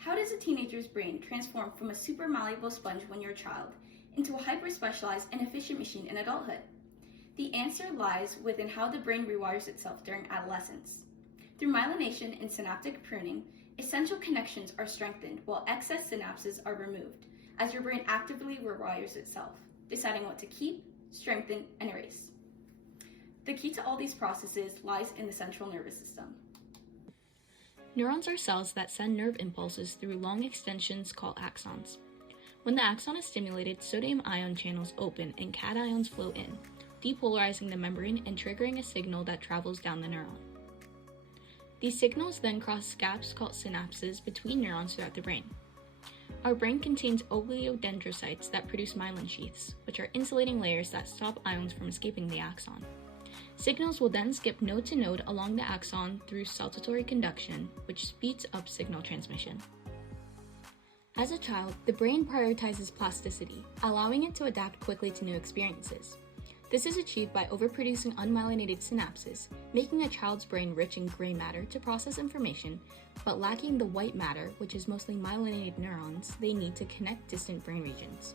How does a teenager's brain transform from a super malleable sponge when you're a child into a hyper-specialized and efficient machine in adulthood? The answer lies within how the brain rewires itself during adolescence. Through myelination and synaptic pruning, essential connections are strengthened while excess synapses are removed, as your brain actively rewires itself, deciding what to keep, strengthen, and erase. The key to all these processes lies in the central nervous system. Neurons are cells that send nerve impulses through long extensions called axons. When the axon is stimulated, sodium ion channels open and cations flow in, depolarizing the membrane and triggering a signal that travels down the neuron. These signals then cross gaps called synapses between neurons throughout the brain. Our brain contains oligodendrocytes that produce myelin sheaths, which are insulating layers that stop ions from escaping the axon. Signals will then skip node to node along the axon through saltatory conduction, which speeds up signal transmission. As a child, the brain prioritizes plasticity, allowing it to adapt quickly to new experiences. This is achieved by overproducing unmyelinated synapses, making a child's brain rich in gray matter to process information, but lacking the white matter, which is mostly myelinated neurons, they need to connect distant brain regions.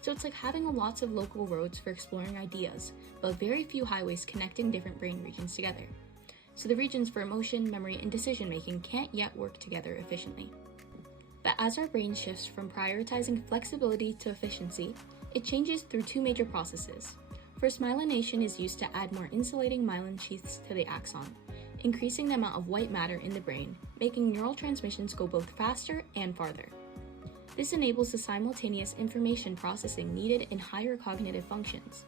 So it's like having lots of local roads for exploring ideas, but very few highways connecting different brain regions together. So the regions for emotion, memory, and decision-making can't yet work together efficiently. But as our brain shifts from prioritizing flexibility to efficiency, it changes through two major processes. First, myelination is used to add more insulating myelin sheaths to the axon, increasing the amount of white matter in the brain, making neural transmissions go both faster and farther. This enables the simultaneous information processing needed in higher cognitive functions,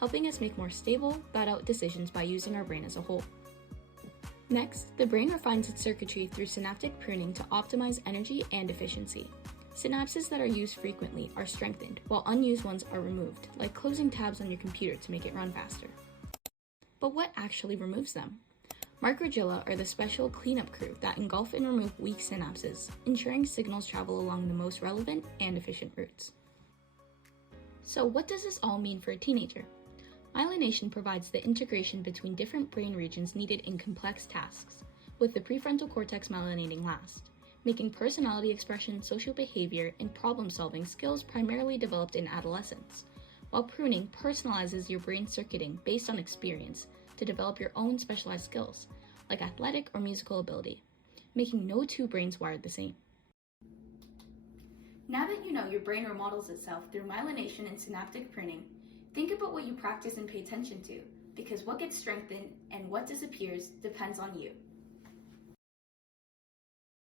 helping us make more stable, thought-out decisions by using our brain as a whole. Next, the brain refines its circuitry through synaptic pruning to optimize energy and efficiency. Synapses that are used frequently are strengthened, while unused ones are removed, like closing tabs on your computer to make it run faster. But what actually removes them? Microglia are the special cleanup crew that engulf and remove weak synapses, ensuring signals travel along the most relevant and efficient routes. So what does this all mean for a teenager? Myelination provides the integration between different brain regions needed in complex tasks, with the prefrontal cortex myelinating last, making personality expression, social behavior, and problem-solving skills primarily developed in adolescence, while pruning personalizes your brain circuiting based on experience to develop your own specialized skills, like athletic or musical ability, making no two brains wired the same. Now that you know your brain remodels itself through myelination and synaptic pruning, think about what you practice and pay attention to, because what gets strengthened and what disappears depends on you.